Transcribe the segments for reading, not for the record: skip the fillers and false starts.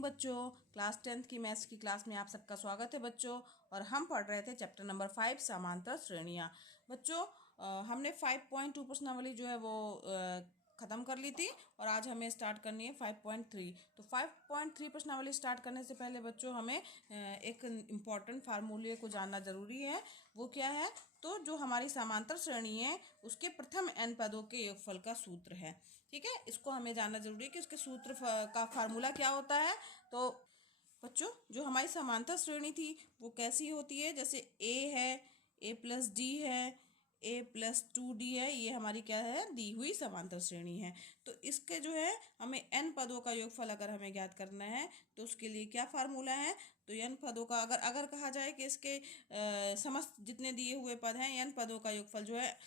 Morning बच्चों। Class 10th की maths की क्लास में आप सबका स्वागत है बच्चों। और हम पढ़ रहे थे चैप्टर नंबर 5 समांतर श्रेणियाँ। बच्चों हमने 5.2 प्रश्नावली जो है वो ख़त्म कर ली थी और आज हमें स्टार्ट करनी है 5.3। तो 5.3 प्रश्नावली स्टार्ट करने से पहले बच्चों हमें एक इम्पॉर्टेंट फार्मूले को जानना ज़रूरी है। वो क्या है? तो जो हमारी समांतर श्रेणी है उसके प्रथम n पदों के योगफल का सूत्र है। ठीक है, इसको हमें जानना जरूरी है कि उसके सूत्र का फार्मूला क्या होता है। तो बच्चों जो हमारी समांतर श्रेणी थी वो कैसी होती है? जैसे a है, a+d है, a+2d है, ये हमारी क्या है? दी हुई समांतर श्रेणी है। तो इसके जो है हमें n पदों का योगफल अगर हमें ज्ञात करना है तो उसके लिए क्या फार्मूला है? तो n पदों का अगर कहा जाए कि इसके समस्त जितने दिए हुए पद हैं n पदों का योगफल जो है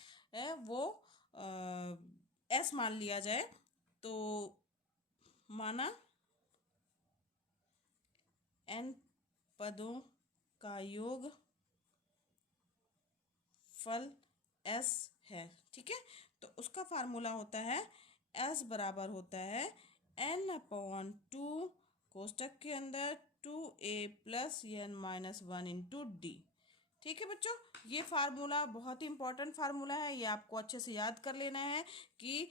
वो s मान लिया जाए, तो माना n पदों का योग फल s है। ठीक है, तो उसका फार्मूला होता है s बराबर होता है n/2 कोष्टक के अंदर 2a+n-1 × d। ठीक है बच्चों, ये फार्मूला बहुत ही इंपॉर्टेंट फार्मूला है, ये आपको अच्छे से याद कर लेना है कि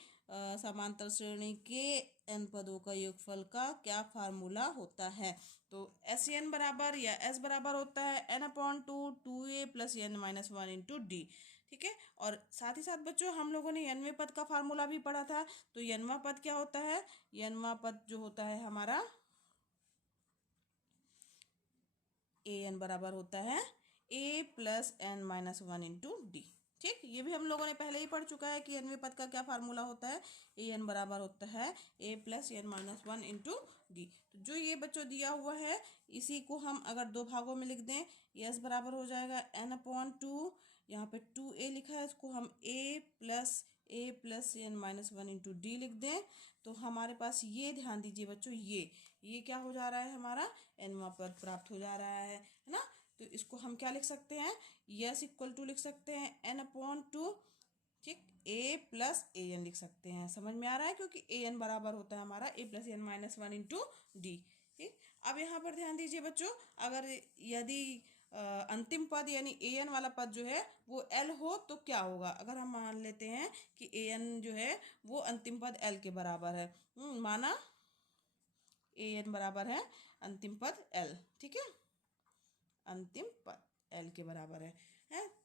समांतर श्रेणी के n पदों का योगफल का क्या फार्मूला होता है। तो SN बराबर या S बराबर होता है n/2 2a+n-1 × d। ठीक है, और साथ ही साथ बच्चों हम लोगों ने nवें पद का फार्मूला भी पढ़ा था। तो nवां पद क्या होता है? nवां पद जो होता है हमारा an बराबर होता है a+n-1 × d। ठीक, ये भी हम लोगों ने पहले ही पढ़ चुका है कि nवें पद का क्या फार्मूला होता है। an बराबर होता है a+n-1 × d। तो जो ये बच्चों दिया हुआ है इसी को हम अगर दो भागों में लिख दें, s बराबर हो जाएगा n/2, यहाँ पे 2a लिखा है, इसको हम a+n-1 × d लिख दें, तो हमारे पास ये ध्यान दीजिए बच्चों, ये क्या हो जा रहा है? हमारा nवां पद प्राप्त हो जा रहा है ना। तो इसको हम क्या लिख सकते हैं? यस इक्वल टू लिख सकते हैं n/2। ठीक, a+an लिख सकते हैं। समझ में आ रहा है? क्योंकि an बराबर होता है हमारा a+n-1 × d। ठीक, अब यहाँ पर ध्यान दीजिए बच्चों, अगर यदि अंतिम पद यानी an वाला पद जो है वो l हो तो क्या होगा? अगर हम मान लेते हैं कि an जो है वो अंतिम पद l के बराबर है, माना an बराबर है अंतिम पद l। ठीक है, अंतिम पद l के बराबर है,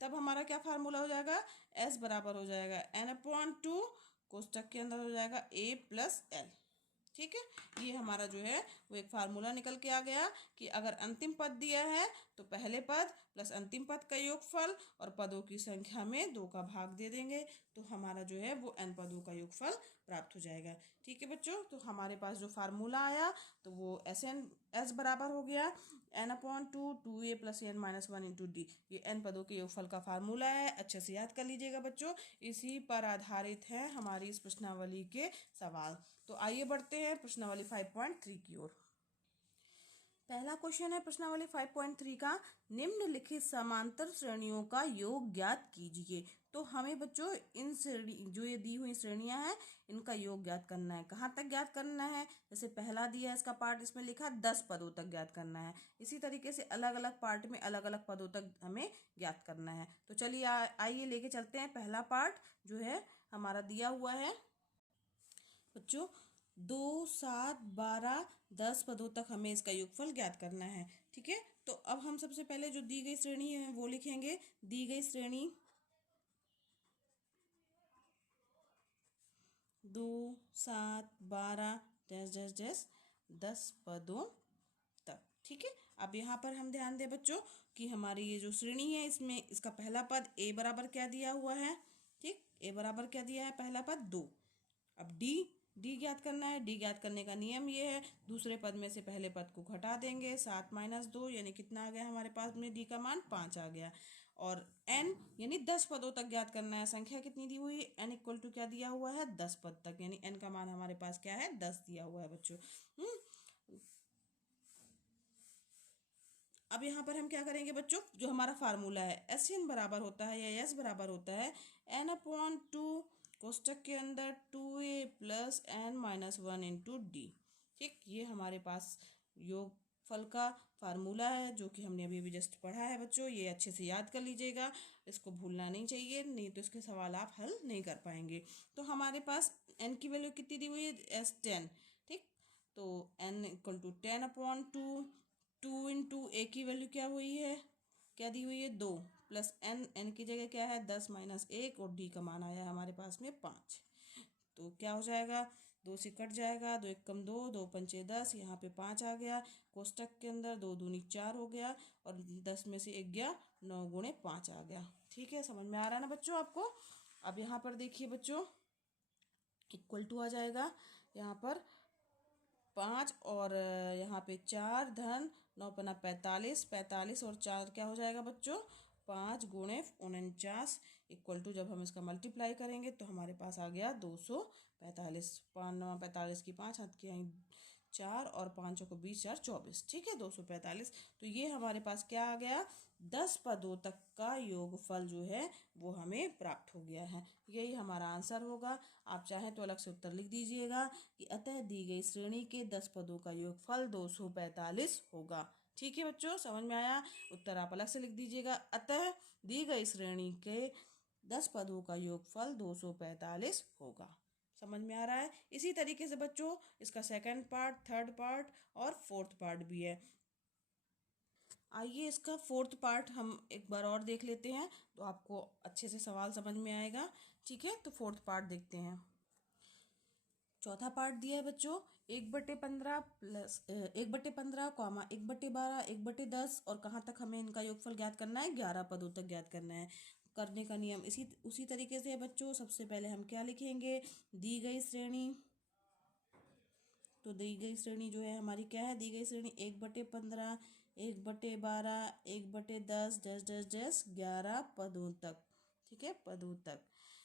तब हमारा क्या फार्मूला हो जाएगा? s बराबर हो जाएगा n/2 कोष्टक के अंदर हो जाएगा a+l। ठीक है, ये हमारा जो है वो एक फार्मूला निकल के आ गया कि अगर अंतिम पद दिया है तो पहले पद प्लस अंतिम पद का योगफल और पदों की संख्या में 2 का भाग दे देंगे तो हमारा जो है वो n पदों का योगफल प्राप्त हो जाएगा। ठीक है बच्चों, तो हमारे पास जो फार्मूला आया तो वो s बराबर हो गया n/2 2a+n-1 × d। ये n पदों के योगफल का फार्मूला है, अच्छे से याद कर लीजिएगा बच्चों। इसी पर आधारित है हमारी इस प्रश्नावली के सवाल। तो आइए बढ़ते हैं प्रश्नावली 5.3 की ओर। पहला क्वेश्चन है प्रश्नावली 5.3 का, निम्नलिखित समांतर श्रेणियों का योग ज्ञात कीजिए। तो हमें बच्चों इन श्रेणी जो ये दी हुई श्रेणियां हैं इनका योग ज्ञात करना है। कहाँ तक ज्ञात करना है? जैसे पहला दिया है इसका पार्ट, इसमें लिखा 10 पदों तक ज्ञात करना है। इसी तरीके से अलग अलग पार्ट में अलग अलग पदों तक हमें ज्ञात करना है। तो चलिए आइए लेके चलते हैं। पहला पार्ट जो है हमारा दिया हुआ है बच्चों 2, 7, 12, 10 पदों तक हमें इसका योगफल ज्ञात करना है। ठीक है, तो अब हम सबसे पहले जो दी गई श्रेणी है वो लिखेंगे। दी गई श्रेणी 2, 7, 12 10 पदों तक। ठीक है, अब यहाँ पर हम ध्यान दें बच्चों कि हमारी ये जो श्रेणी है इसमें इसका पहला पद a बराबर क्या दिया हुआ है? ठीक, a बराबर क्या दिया है? पहला पद 2। अब डी ज्ञात करना है। डी ज्ञात करने का नियम ये है, दूसरे पद में से पहले पद को घटा देंगे। 7 - 2 यानी कितना आ गया हमारे पास में? डी का मान 5 आ गया। और n यानी 10 पदों तक ज्ञात करना है। संख्या कितनी दी हुई है? n इक्वल टू क्या दिया हुआ है? 10 पद तक, यानी n का मान हमारे पास क्या है? 10 दिया हुआ है बच्चों। अब यहाँ पर हम क्या करेंगे बच्चों? जो हमारा फार्मूला है SN बराबर होता है या S बराबर होता है n/2 कोष्टक के अंदर 2a+n-1 × d। ठीक, ये हमारे पास योगफल का फार्मूला है जो कि हमने अभी अभी जस्ट पढ़ा है बच्चों, ये अच्छे से याद कर लीजिएगा, इसको भूलना नहीं चाहिए, नहीं तो इसके सवाल आप हल नहीं कर पाएंगे। तो हमारे पास n की वैल्यू कितनी दी हुई है, S10, ठीक। तो n इक्वल टू 10/2, 2 इंटू ए की वैल्यू क्या हुई है, क्या दी हुई है 2, प्लस n की जगह क्या है 10 माइनस 1, और d का मान आया हमारे पास में 5। तो क्या हो जाएगा, 2 से कट जाएगा, 2 एक कम 2, 2 पंचे 10, यहाँ पे 5 आ गया, कोष्टक के अंदर 2 दूनी 4 हो गया, और 10 में से 1 गया, 9 गुणे 5 आ गया। ठीक है, समझ में आ रहा है ना बच्चों आपको। अब यहाँ पर देखिए बच्चों, इक्वल टू आ जाएगा यहाँ पर 5, और यहाँ पे 4 धन 9 पना 45, 45 और 4 क्या हो जाएगा बच्चों, 5 गुणे 49, इक्वल टू जब हम इसका मल्टीप्लाई करेंगे तो हमारे पास आ गया 245। 45 की 5 हाथ की आई 4, और 5 को 20, 4 24, ठीक है 245। तो ये हमारे पास क्या आ गया, 10 पदों तक का योगफल जो है वो हमें प्राप्त हो गया है। यही हमारा आंसर होगा। आप चाहें तो अलग से उत्तर लिख दीजिएगा कि अतः दी गई श्रेणी के 10 पदों का योगफल 245 होगा। ठीक है बच्चों, समझ में आया। उत्तर आप अलग से लिख दीजिएगा, अतः दी गई श्रेणी के 10 पदों का योगफल 245 होगा। समझ में आ रहा है। इसी तरीके से बच्चों इसका सेकंड पार्ट, थर्ड पार्ट और फोर्थ पार्ट भी है। आइए इसका फोर्थ पार्ट हम एक बार और देख लेते हैं, तो आपको अच्छे से सवाल समझ में आएगा। ठीक है, तो फोर्थ पार्ट देखते हैं। चौथा पार्ट दिया है बच्चों, 1/15 प्लस 1/15 कॉमा 1/12 1/10, और कहाँ तक हमें इनका योगफल ज्ञात करना है, 11 पदों तक ज्ञात करना है। करने का नियम उसी तरीके से है बच्चों। सबसे पहले हम क्या लिखेंगे, दी गई श्रेणी, तो दी गई श्रेणी जो है हमारी क्या है, दी गई श्रेणी 1/15 1/12 1/10 10 10 10 11 पदों तक, ठीक है, पदों तक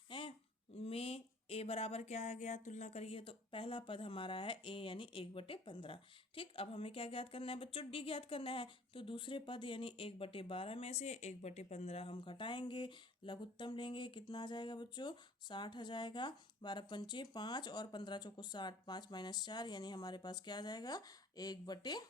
है में ए बराबर क्या आ गया, तुलना करिए तो पहला पद हमारा है ए यानी 1/15। ठीक, अब हमें क्या ज्ञात करना है बच्चों, डी ज्ञात करना है। तो दूसरे पद यानी 1/12 में से 1/15 हम घटाएंगे, लघुत्तम लेंगे, कितना आ जाएगा बच्चों, 60 आ जाएगा। 12 पंचे 5 और 15 चौको 60, 5 माइनस 4 यानी हमारे पास क्या आ जाएगा, 1/,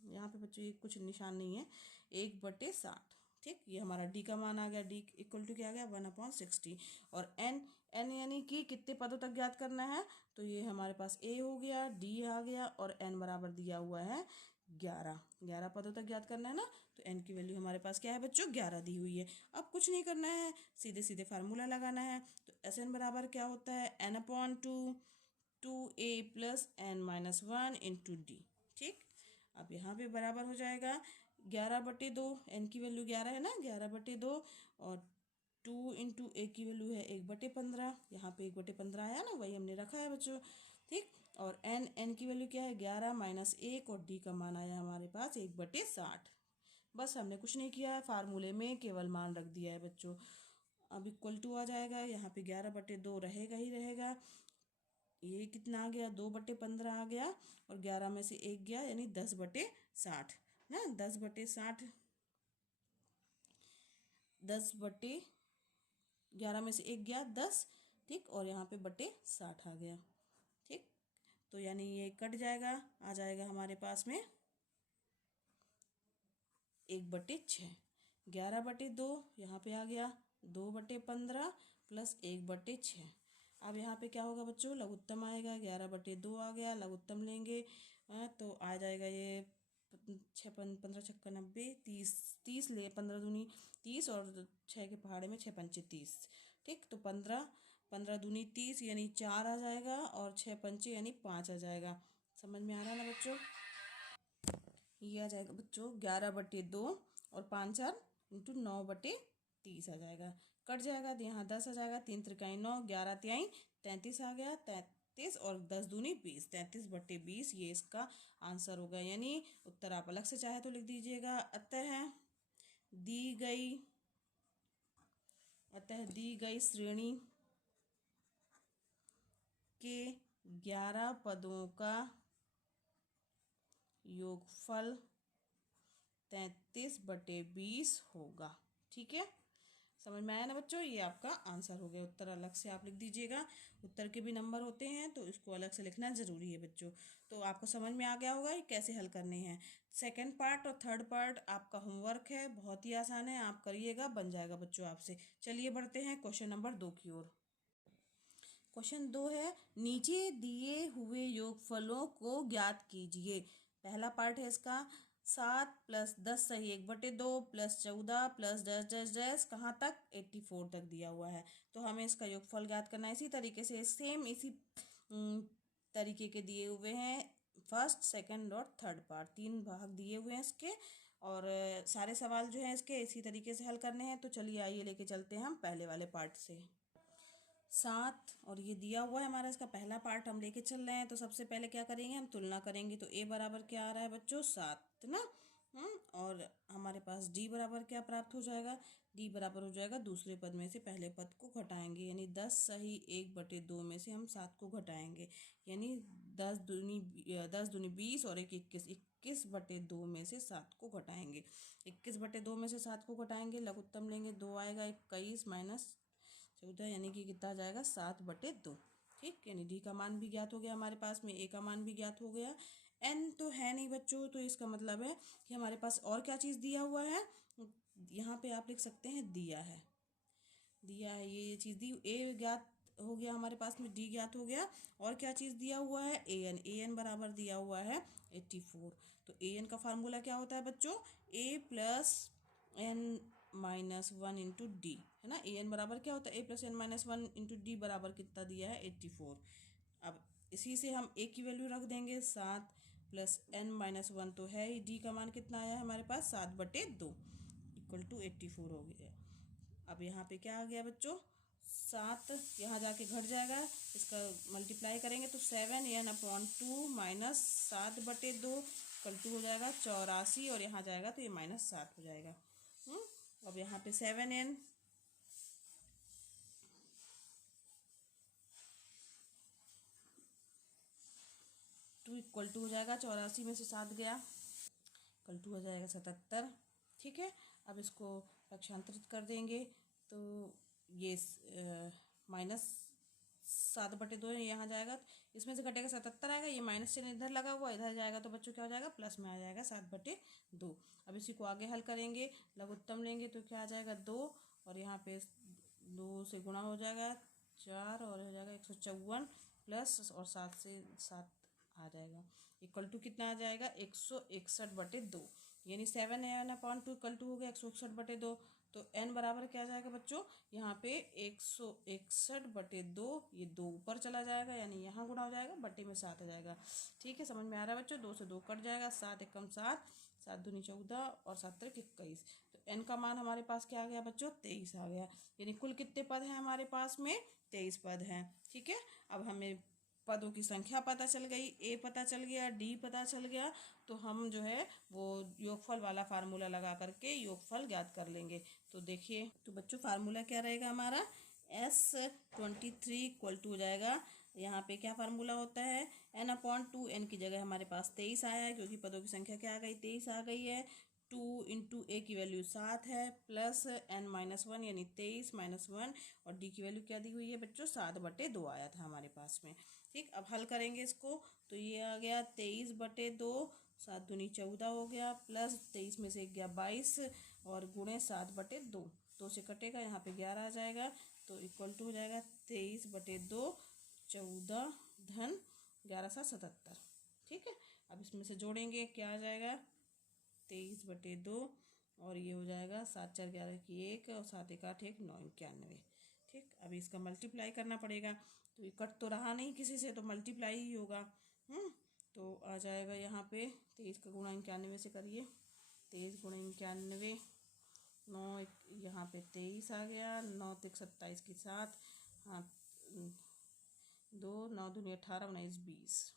यहाँ पे बच्चों ये कुछ निशान नहीं है, 1/60। ठीक, ये हमारा डी का मान आ गया, डी इक्वल टू क्या आ गया 1/60। और एन, एन यानी कि कितने पदों तक ज्ञात करना है, तो ये हमारे पास ए हो गया, डी आ गया, और एन बराबर दिया हुआ है 11, 11 पदों तक ज्ञात करना है ना। तो एन की वैल्यू हमारे पास क्या है बच्चों, 11 दी हुई है। अब कुछ नहीं करना है, सीधे सीधे फार्मूला लगाना है। तो एस एन बराबर क्या होता है, n/2 2a plus n-1 into D. ठीक, अब यहाँ पे बराबर हो जाएगा 11/2, एन की वैल्यू 11 है ना, 11/2, और 2 इंटू ए की वैल्यू है 1/15, यहाँ पे 1/15 आया ना, वही हमने रखा है बच्चों। ठीक, और एन, एन की वैल्यू क्या है 11 माइनस 1, और डी का मान आया हमारे पास 1/60। बस हमने कुछ नहीं किया है, फार्मूले में केवल मान रख दिया है बच्चों। अब इक्वल टू आ जाएगा, यहाँ पे 11/2 रहेगा ही रहेगा। ये कितना आ गया, 2/15 आ गया, और 11 में से 1 गया यानी 10/60 ना, 10/60, 10/11 में से 1 गया 10। ठीक, और यहाँ पे बटे 60 आ गया। ठीक, तो यानी ये कट जाएगा, आ जाएगा हमारे पास में 1/6। 11/2 यहाँ पे आ गया 2/15 प्लस 1/6। अब यहाँ पे क्या होगा बच्चों, लघुत्तम आएगा, 11/2 आ गया, लघुत्तम लेंगे तो आ जाएगा ये 15×6 = 90, 30, 30 ले, 15 दूनी 30, और 6 के पहाड़े में 6 पंचे 30। ठीक, तो 15, 15 दूनी 30 यानी 4 आ जाएगा, और 6 पंचे यानी 5 आ जाएगा। समझ में आ रहा है ना बच्चों। ये आ जाएगा बच्चों 11/2, और 5 4 इंटू 9/30 आ जाएगा, कट जाएगा तो यहाँ 10 आ जाएगा, 3 त्रिकाई 9, 11 तिहाई 33 आ गया, 33, और 10 दूनी 20, 33/20 ये इसका आंसर होगा। यानी उत्तर आप अलग से चाहे तो लिख दीजिएगा, दी गई अतः दी गई श्रेणी के 11 पदों का योगफल 33/20 होगा। ठीक है, समझ में आया ना बच्चों? ये आपका आंसर हो गया। उत्तर अलग से आप लिख दीजिएगा, उत्तर के भी नंबर होते हैं तो इसको अलग से लिखना ज़रूरी है बच्चों। तो आपको समझ में आ गया होगा ये कैसे हल करने हैं। सेकंड पार्ट और थर्ड पार्ट आपका होमवर्क है, बहुत ही आसान है, आप करिएगा, बन जाएगा बच्चों आपसे। चलिए बढ़ते हैं क्वेश्चन नंबर 2 की ओर। क्वेश्चन 2 है, नीचे दिए हुए योगफलों को ज्ञात कीजिए। पहला पार्ट है इसका, 7 + 10 सही 1/2 + 14 + 10 कहाँ तक 84 तक दिया हुआ है। तो हमें इसका योगफल ज्ञात करना है। इसी तरीके से सेम इसी तरीके के दिए हुए हैं फर्स्ट, सेकंड और थर्ड पार्ट, 3 भाग दिए हुए हैं इसके। और सारे सवाल जो हैं इसके इसी तरीके से हल करने हैं। तो चलिए आइए लेके चलते हैं हम पहले वाले पार्ट से। 7 और ये दिया हुआ है हमारा, इसका पहला पार्ट हम लेके चल रहे हैं। तो सबसे पहले क्या करेंगे, हम तुलना करेंगे। तो ए बराबर क्या आ रहा है बच्चों 7 ना। और हमारे पास डी बराबर क्या प्राप्त हो जाएगा, डी बराबर हो जाएगा दूसरे पद में से पहले पद को घटाएंगे, यानी 10 सही 1/2 में से हम 7 को घटाएंगे, यानी 10 दूनी 20 और 21 21/2 में से 7 को घटाएंगे। 21/2 में से 7 को घटाएंगे, लघुत्तम लेंगे 2 आएगा, 21 - 14 यानी कि कितना आ जाएगा 7/2। ठीक, यानी डी का मान भी ज्ञात हो गया हमारे पास में, ए का मान भी ज्ञात हो गया। एन तो है नहीं बच्चों, तो इसका मतलब है कि हमारे पास और क्या चीज़ दिया हुआ है। यहाँ पे आप लिख सकते हैं दिया है, दिया है ये चीज़ दी। ए ज्ञात हो गया हमारे पास में, डी ज्ञात हो गया, और क्या चीज़ दिया हुआ है, ए एन। ए एन बराबर दिया हुआ है 84। तो ए एन का फार्मूला क्या होता है बच्चों, A plus N minus 1 into D, है ना। ए एन बराबर क्या होता है, A plus N minus 1 into D बराबर कितना दिया है 84। अब इसी से हम ए की वैल्यू रख देंगे 7 + n-1 तो है ही, डी का मान कितना आया है हमारे पास 7/2 = 84 हो गया। अब यहाँ पे क्या आ गया बच्चों, 7 यहाँ जाके घट जाएगा, इसका मल्टीप्लाई करेंगे तो 7n/2 - 7/2 = हो जाएगा 84, और यहाँ जाएगा तो ये -7 हो जाएगा। अब यहाँ पे 7n 2 = हो जाएगा 84 में से 7 गया, = हो जाएगा 77। ठीक है, अब इसको लक्षांतरित कर देंगे तो ये -7/2 यहाँ जाएगा, इसमें से घटेगा 77 आएगा, ये माइनस चिन्ह इधर लगा हुआ, इधर जाएगा तो बच्चों क्या हो जाएगा प्लस में आ जाएगा 7/2। अब इसी को आगे हल करेंगे, लघुत्तम लेंगे तो क्या आ जाएगा 2, और यहाँ पे 2 से गुणा हो जाएगा 4, और हो जाएगा 154 प्लस और 7 से 7 आ जाएगा, = कितना आ जाएगा 161/2, यानी 7n/2 = हो गया 161/2। तो n बराबर क्या आ जाएगा बच्चों, यहाँ पे 161/2, ये 2 ऊपर चला जाएगा, यानी यहाँ गुणा हो जाएगा, बट्टे में 7 आ जाएगा। ठीक है, समझ में आ रहा है बच्चों, 2 से 2 कट जाएगा, 7 एकम 7, 7 दूनी 14 और 7 त्रिक 21। तो n का मान हमारे पास क्या आ गया बच्चों 23 आ गया, यानी कुल कितने पद हैं हमारे पास में 23 पद हैं। ठीक है, अब हमें पदों की संख्या पता चल गई, ए पता चल गया, डी पता चल गया, तो हम जो है वो योगफल वाला फार्मूला लगा करके योगफल ज्ञात कर लेंगे। तो देखिए, तो बच्चों फार्मूला क्या रहेगा हमारा, S23 = हो जाएगा, यहाँ पे क्या फार्मूला होता है n/2, n की जगह हमारे पास 23 आया है क्योंकि पदों की संख्या क्या आ गई 23 आ गई है। 2 × a की वैल्यू 7 है, प्लस n-1 यानी 23 - 1, और d की वैल्यू क्या दी हुई है बच्चों 7/2 आया था हमारे पास में। ठीक, अब हल करेंगे इसको, तो ये आ गया 23/2, 7 दूनी 14 हो गया, प्लस 23 में से गया 22 और गुणे 7/2, 2 से कटेगा, यहाँ पे 11 आ जाएगा, तो = हो जाएगा 23/2 14 धन 11 × 77। ठीक है, अब इसमें से जोड़ेंगे, क्या आ जाएगा 23/2, और ये हो जाएगा 7 × 4 = 11 की 1 और 7 × 8 = 9 91। ठीक, अभी इसका मल्टीप्लाई करना पड़ेगा, तो ये कट तो रहा नहीं किसी से, तो मल्टीप्लाई ही होगा। तो आ जाएगा यहाँ पे 23 का गुणा 91 से करिए, 23 × 91, 9 यहाँ पे 23 आ गया, 9 × 27 की 7, हाँ 2, 9 दूनी 18, 19 20,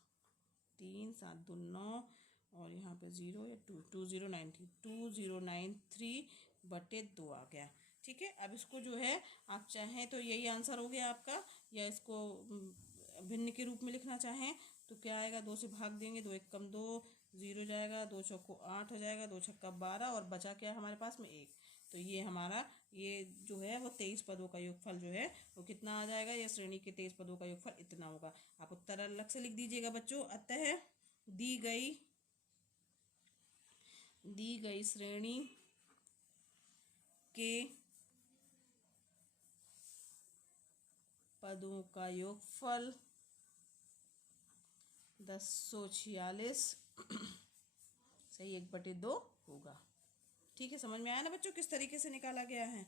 3, 7 दूनी 9, और यहाँ पे 0 या 2, 2093/2 आ गया। ठीक है, अब इसको जो है आप चाहें तो यही आंसर हो गया आपका, या इसको भिन्न के रूप में लिखना चाहें तो क्या आएगा, 2 से भाग देंगे, 2 एकम 2, 0 जाएगा, 2 चौको 8 हो जाएगा, 2 छक्का 12, और बचा क्या हमारे पास में 1, तो ये हमारा ये जो है वो 23 पदों का योगफल जो है वो कितना आ जाएगा, ये श्रेणी के 23 पदों का योगफल इतना होगा। आप उत्तर अलग से लिख दीजिएगा बच्चों। अतः दी गई श्रेणी के पदों का योगफल 1046 सही 1/2 होगा। ठीक है, समझ में आया ना बच्चों किस तरीके से निकाला गया है?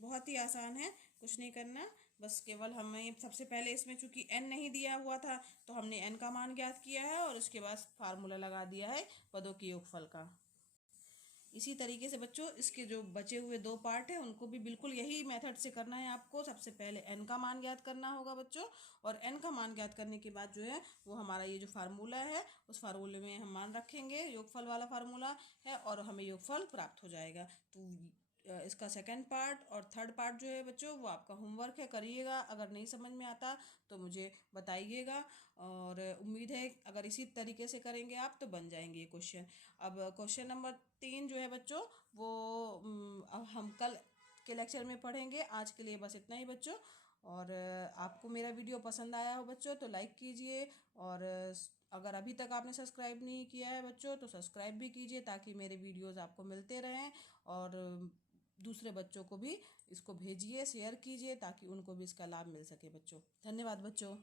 बहुत ही आसान है, कुछ नहीं करना, बस केवल हमें सबसे पहले इसमें चूंकि n नहीं दिया हुआ था तो हमने n का मान ज्ञात किया है और उसके बाद फार्मूला लगा दिया है पदों के योगफल का। इसी तरीके से बच्चों इसके जो बचे हुए 2 पार्ट हैं उनको भी बिल्कुल यही मेथड से करना है आपको। सबसे पहले n का मान ज्ञात करना होगा बच्चों, और n का मान ज्ञात करने के बाद जो है वो हमारा ये जो फार्मूला है उस फार्मूले में हम मान रखेंगे, योगफल वाला फार्मूला है, और हमें योगफल प्राप्त हो जाएगा। तो इसका सेकंड पार्ट और थर्ड पार्ट जो है बच्चों वो आपका होमवर्क है, करिएगा। अगर नहीं समझ में आता तो मुझे बताइएगा, और उम्मीद है अगर इसी तरीके से करेंगे आप तो बन जाएंगे ये क्वेश्चन। अब क्वेश्चन नंबर 3 जो है बच्चों वो अब हम कल के लेक्चर में पढ़ेंगे। आज के लिए बस इतना ही बच्चों, और आपको मेरा वीडियो पसंद आया हो बच्चों तो लाइक कीजिए, और अगर अभी तक आपने सब्सक्राइब नहीं किया है बच्चों तो सब्सक्राइब भी कीजिए ताकि मेरे वीडियोस आपको मिलते रहें, और दूसरे बच्चों को भी इसको भेजिए, शेयर कीजिए ताकि उनको भी इसका लाभ मिल सके बच्चों। धन्यवाद बच्चों।